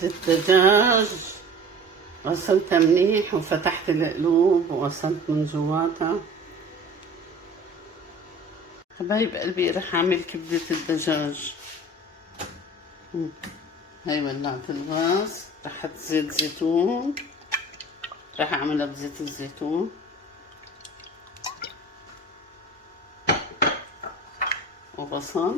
كبدة دجاج غسلتها منيح وفتحت القلوب وغسلت من جواتها. حبايب قلبي رح اعمل كبدة الدجاج. هاي ولعت الغاز، رح احط زيت زيتون، رح اعملها بزيت الزيتون وبصل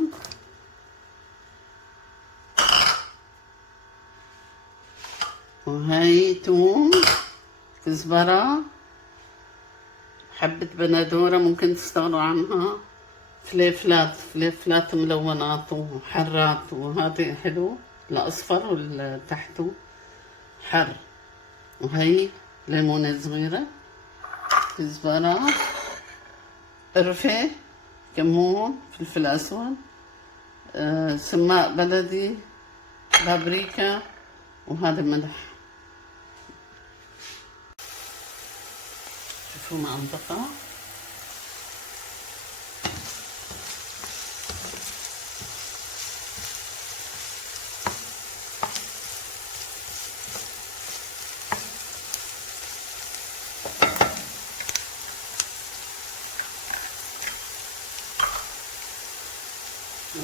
وهاي توم، كزبرة، حبة بندورة ممكن تستغنوا عنها، فليفلات ملونات وحرات، وهذا حلو الأصفر والتحته حر. وهي ليمونة صغيرة، كزبرة، قرفة، كمون، فلفل أسود، سماق بلدي، بابريكا، وهذا ملح. شوفوا مع انطفى.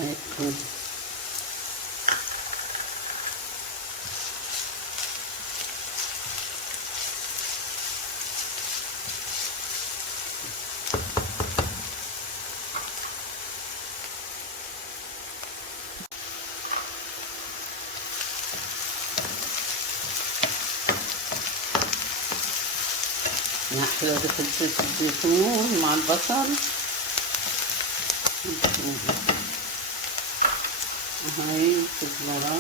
هيك نحلى زيت الزيتون مع البصل. هاي كزبرة،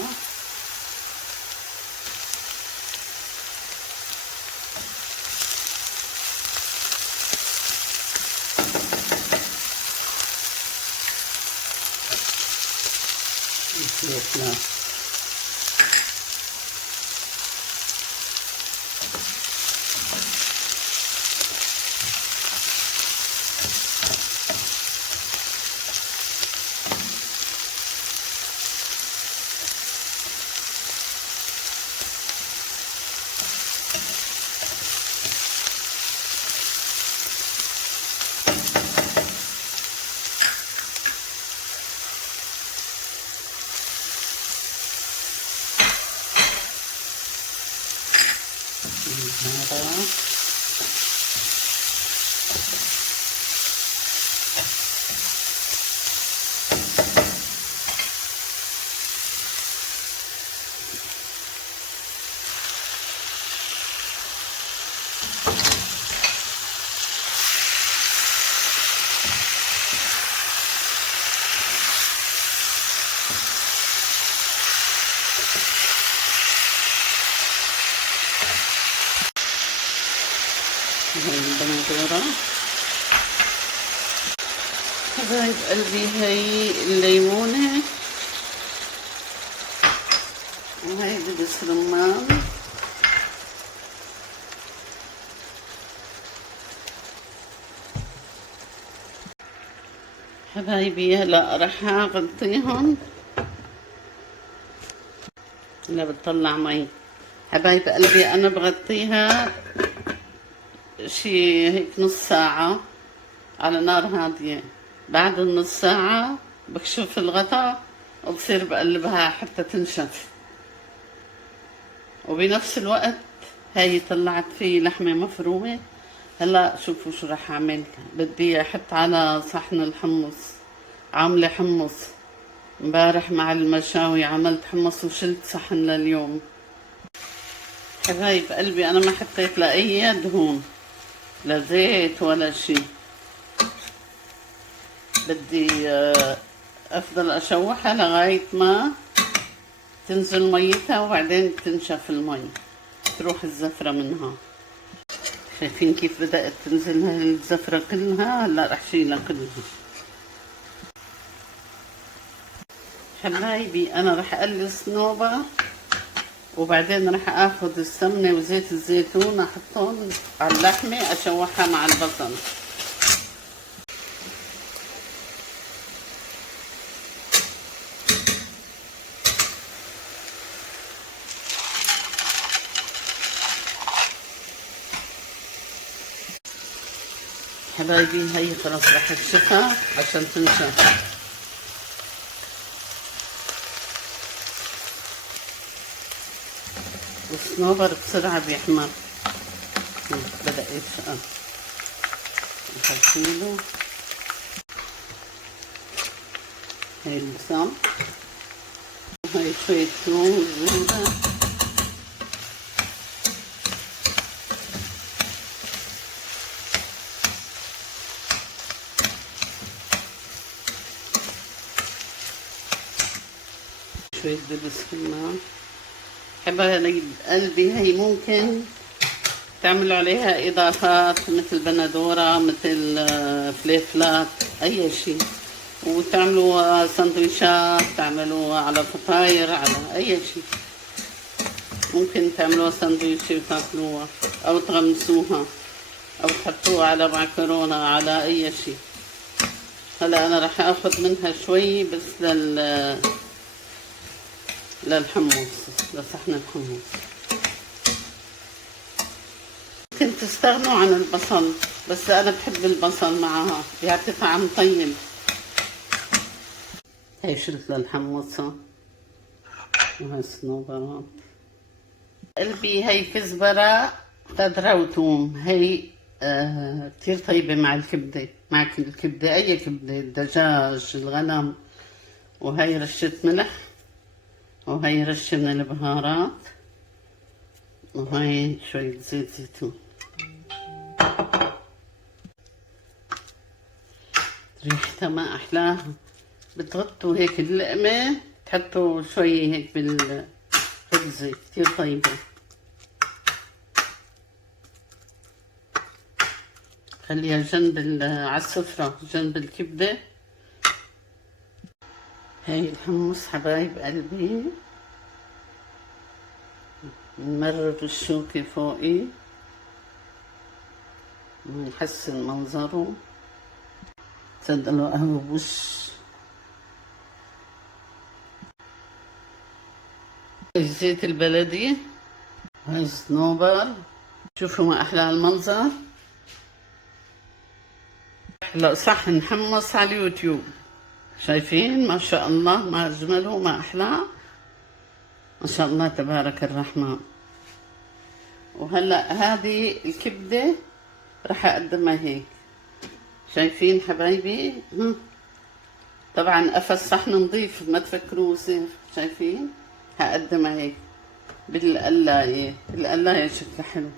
فلفل، بهارات، هاي البندورة. حبايب قلبي هاي الليمونة، وهاي دبس رمان، حبايبي هلا رح اغطيهم. هلا بتطلع مي. حبايب قلبي انا بغطيها شي هيك نص ساعة على نار هادية. بعد النص ساعة بكشف الغطا وبصير بقلبها حتى تنشف. وبنفس الوقت هاي طلعت فيه لحمة مفرومة. هلا شوفوا شو رح اعمل. بدي احط على صحن الحمص. عاملة حمص امبارح مع المشاوي، عملت حمص وشلت صحن لليوم. حبايب قلبي انا ما حطيت لا اي دهون، لا زيت ولا شي. بدي افضل اشوحها لغاية ما تنزل ميتها، وبعدين تنشف المي تروح الزفرة منها. شايفين كيف بدأت تنزل هاي الزفرة كلها؟ هلا رح شيلها كلها. حبايبي انا رح اقلص نوبة، وبعدين رح اخذ السمنة وزيت الزيتون احطهم على اللحمة اشوحها مع البصل. حبايبي هي خلاص راح تشفى عشان تنشف. والصنوبر بسرعة بيحمر. بدأ يتشقى. نحطيله هاي البصل وهاي شوية ثوم زبدة شوية دبس كمان. حبايب قلبي هي ممكن تعملوا عليها إضافات مثل بندورة، مثل فليفلات، أي شيء، وتعملوا سندويشات، تعملوا على فطاير، على أي شيء. ممكن تعملوها سندويشة وتاكلوها، أو تغمسوها، أو تحطوها على معكرونة، على أي شيء. هلا أنا راح آخذ منها شوي بس للحمص، لصحن الحمص. ممكن تستغنوا عن البصل، بس أنا بحب البصل معها، بيعطي طعم طيب. هي شلت للحمصة وهي الصنوبرات. قلبي هي كزبرة خضرا وثوم. هي كتير طيبة مع الكبدة، مع الكبدة، أي كبدة، الدجاج، الغنم. وهي رشة ملح، وهي رشة من البهارات، وهي شوية زيت زيتون. ريحتها ما أحلاها. بتغطوا هيك اللقمة، تحطوا شوي هيك بالخبزة، كتير طيبة. خليها جنب على السفرة، جنب الكبدة. هاي الحمص حبايب قلبي، نمرر الشوكة فوقي ونحسن منظره. تصدقوا قهوة بوش. الزيت البلدي، هاي الصنوبر. شوفوا ما أحلى المنظر. هلا صح نحمص على اليوتيوب. شايفين ما شاء الله، ما أجمله، ما أحلاه، ما شاء الله تبارك الرحمن. وهلا هذه الكبدة راح أقدمها هيك. شايفين حبايبي؟ طبعا قفص صحن نظيف، ما تفكروا زين. شايفين؟ هقدمها هيك بالقلاية. القلاية شكلها حلو.